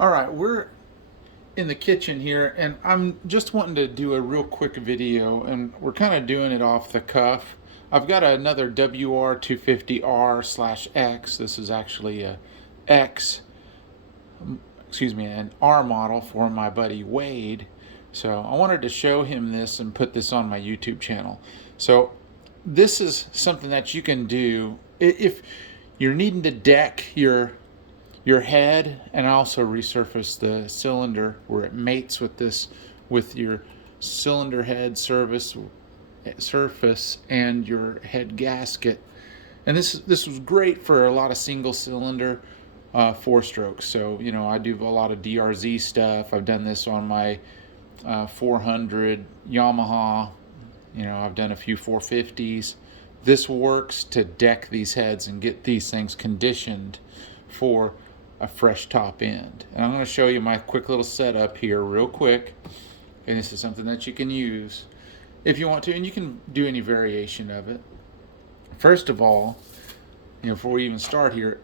All right, we're in the kitchen here, and I'm just wanting to do a real quick video, and we're kind of doing it off the cuff. I've got another WR250R/X. This is actually a X, excuse me, an R model for my buddy Wade. So I wanted to show him this and put this on my YouTube channel. So this is something that you can do if you're needing to deck your head and also resurface the cylinder where it mates with this, with your cylinder head surface and your head gasket. And this was great for a lot of single cylinder four strokes. So I do a lot of DRZ stuff. I've done this on my 400 Yamaha. I've done a few 450s. This works to deck these heads and get these things conditioned for a fresh top end. And I'm going to show you my quick little setup here real quick. And this is something that you can use if you want to, and you can do any variation of it. First of all, before we even start here,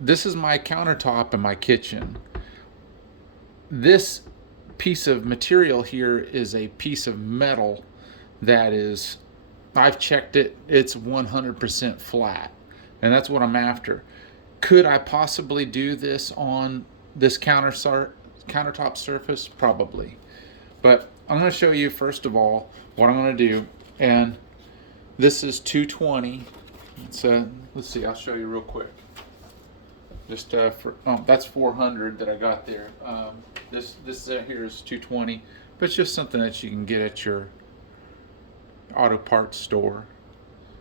this is my countertop in my kitchen. This piece of material here is a piece of metal that is, I've checked it, it's 100% flat, and that's what I'm after. Could I possibly do this on this countertop surface? Probably. But I'm going to show you first of all what I'm going to do. And this is 220. Let's see, I'll show you real quick. Just that's 400 that I got there. This here is 220, but it's just something that you can get at your auto parts store.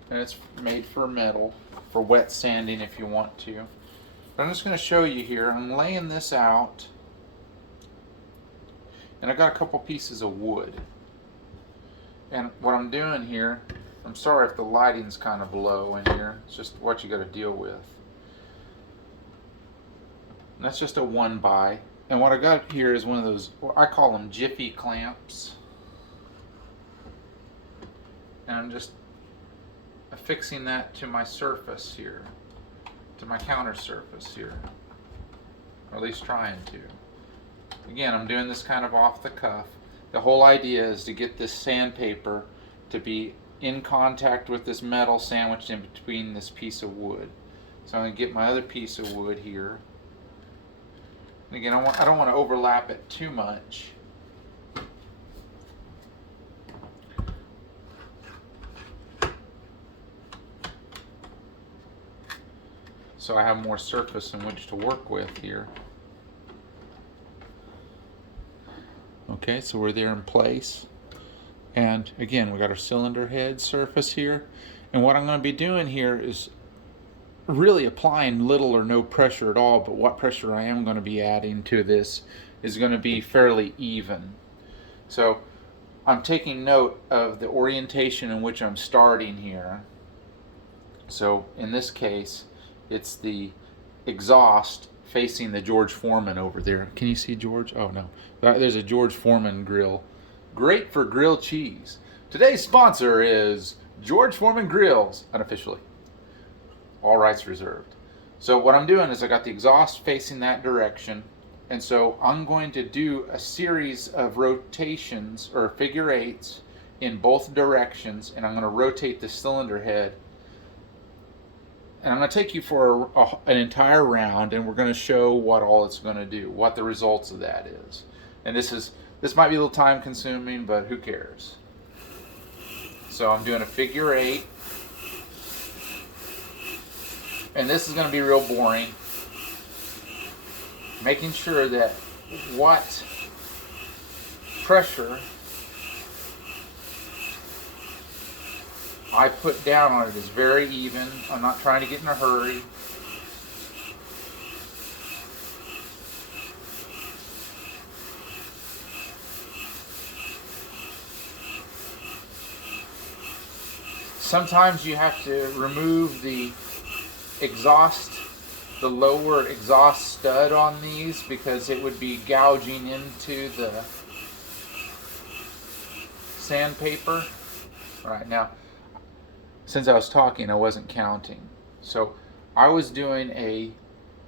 And it's made for metal, for wet sanding if you want to. But I'm just going to show you here. I'm laying this out, and I got a couple pieces of wood. And what I'm doing here, I'm sorry if the lighting's kind of low in here. It's just what you got to deal with. And that's just a 1x. And what I got here is one of those, I call them jiffy clamps. And I'm just affixing that to my surface here, to my counter surface here, or at least trying to. Again, I'm doing this kind of off the cuff. The whole idea is to get this sandpaper to be in contact with this metal sandwiched in between this piece of wood. So I'm going to get my other piece of wood here. And again, I don't want to overlap it too much. So I have more surface in which to work with here. Okay, so we're there in place. And again, we got our cylinder head surface here. And what I'm going to be doing here is really applying little or no pressure at all, but what pressure I am going to be adding to this is going to be fairly even. So I'm taking note of the orientation in which I'm starting here. So in this case, it's the exhaust facing the George Foreman over there. Can you see George? Oh no, there's a George Foreman grill. Great for grilled cheese. Today's sponsor is George Foreman Grills, unofficially. All rights reserved. So what I'm doing is I got the exhaust facing that direction, and so I'm going to do a series of rotations or figure eights in both directions, and I'm going to rotate the cylinder head. And I'm going to take you for an entire round, and we're going to show what all it's going to do, what the results of that is. And this might be a little time consuming, but who cares? So I'm doing a figure eight. And this is going to be real boring. Making sure that what pressure I put down on it is very even. I'm not trying to get in a hurry. Sometimes you have to remove the lower exhaust stud on these because it would be gouging into the sandpaper. All right, now, since I was talking, I wasn't counting. So I was doing a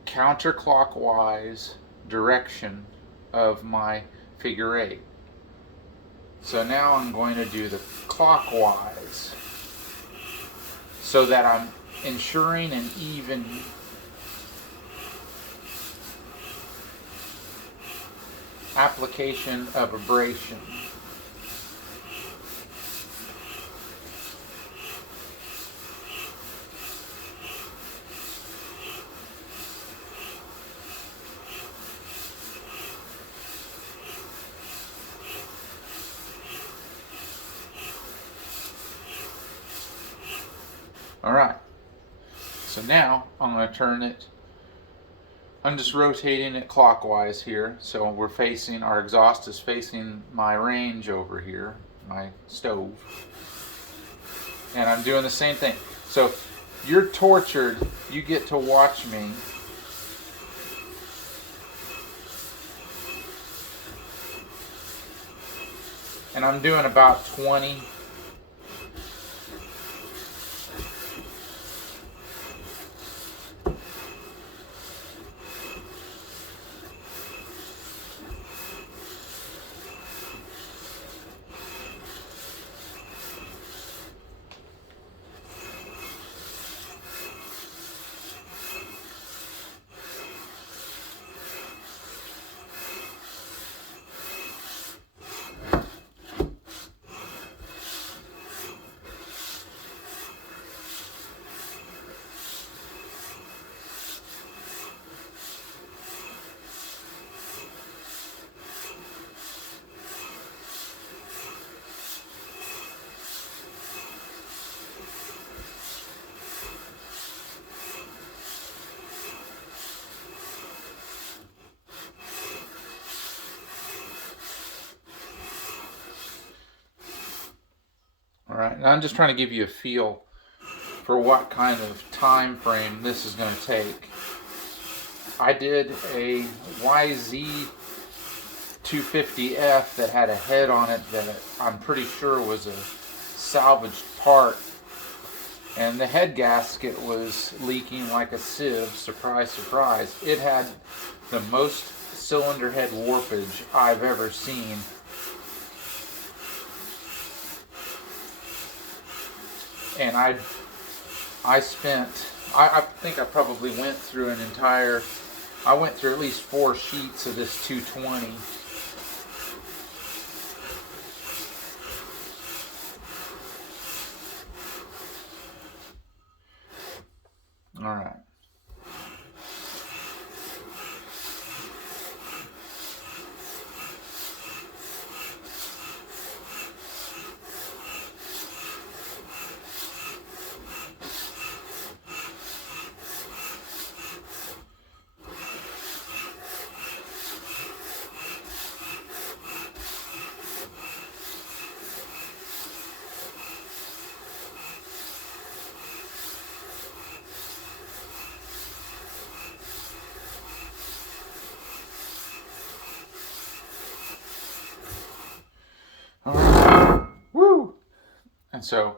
counterclockwise direction of my figure eight. So now I'm going to do the clockwise so that I'm ensuring an even application of abrasion. All right, so now I'm going to turn it, I'm just rotating it clockwise here. So we're facing, our exhaust is facing my range over here, my stove. And I'm doing the same thing. So you're tortured, you get to watch me. And I'm doing about 20. All right, and I'm just trying to give you a feel for what kind of time frame this is going to take. I did a YZ250F that had a head on it that I'm pretty sure was a salvaged part, and the head gasket was leaking like a sieve. Surprise, surprise. It had the most cylinder head warpage I've ever seen. And I think I probably went through an entire, I went through at least 4 sheets of this 220. All right. All right. Woo! And so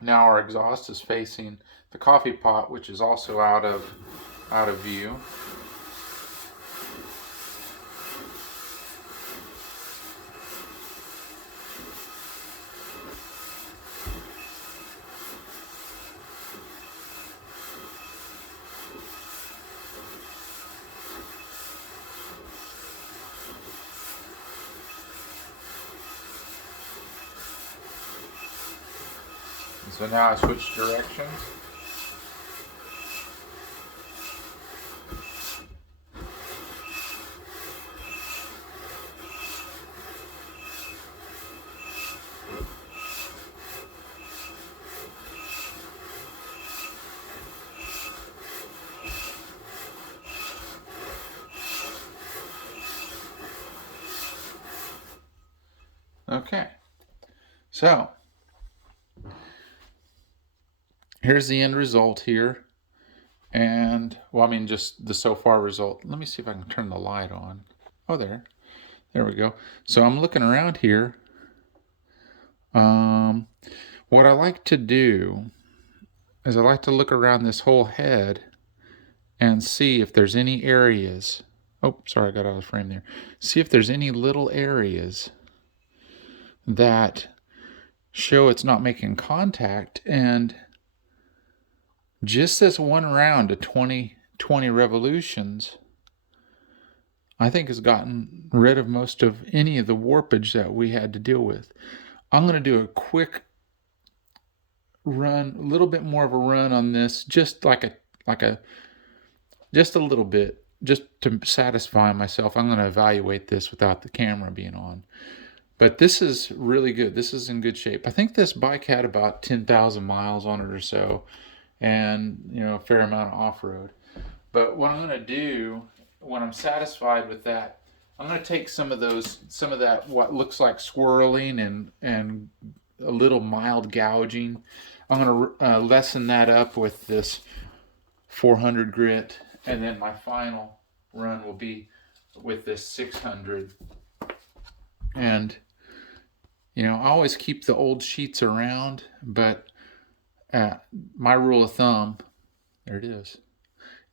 now our exhaust is facing the coffee pot, which is also out of view. So now I switch directions. Okay, so here's the end result here. And, well, I mean, just the so far result. Let me see if I can turn the light on. Oh, there we go. So I'm looking around here. What I like to do is I like to look around this whole head and see if there's any areas Oh, sorry, I got out of the frame there. See if there's any little areas that show it's not making contact. And just this one round of 20 revolutions, I think has gotten rid of most of any of the warpage that we had to deal with. I'm going to do a quick run, a little bit more of a run on this, just just a little bit, just to satisfy myself. I'm going to evaluate this without the camera being on. But this is really good. This is in good shape. I think this bike had about 10,000 miles on it or so, and a fair amount of off-road. But what I'm going to do when I'm satisfied with that, I'm going to take some of that what looks like swirling and a little mild gouging. I'm going to lessen that up with this 400 grit, and then my final run will be with this 600. And I always keep the old sheets around, but my rule of thumb, there it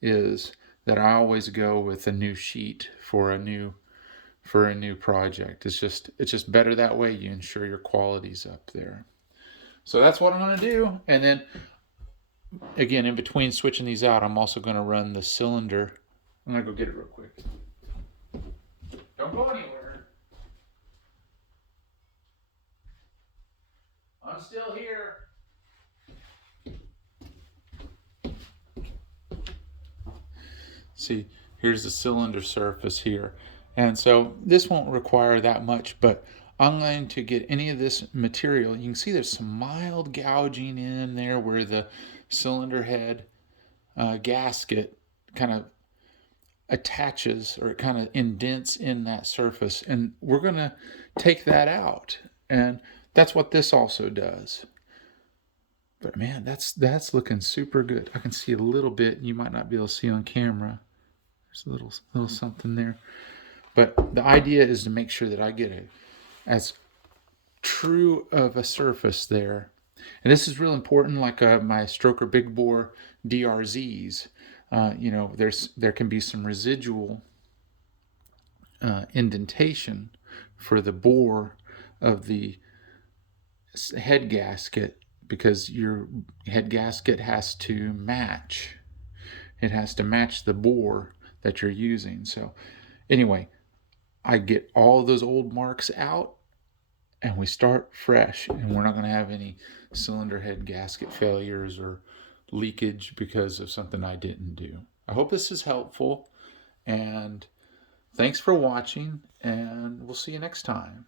is that I always go with a new sheet for a new project. It's just better that way. You ensure your quality's up there. So that's what I'm going to do. And then again, in between switching these out, I'm also going to run the cylinder. I'm going to go get it real quick. Don't go anywhere. I'm still here. See, here's the cylinder surface here. And so this won't require that much, but I'm going to get any of this material. You can see there's some mild gouging in there where the cylinder head gasket kind of attaches, or it kind of indents in that surface. And we're going to take that out. And that's what this also does. But man, that's looking super good. I can see a little bit. You might not be able to see on camera. There's a little something there. But the idea is to make sure that I get as true of a surface there. And this is real important, like my Stroker Big Bore DRZs. There can be some residual indentation for the bore of the head gasket, because your head gasket has to match. It has to match the bore that you're using. So anyway, I get all those old marks out and we start fresh, and we're not going to have any cylinder head gasket failures or leakage because of something I didn't do. I hope this is helpful, and thanks for watching, and we'll see you next time.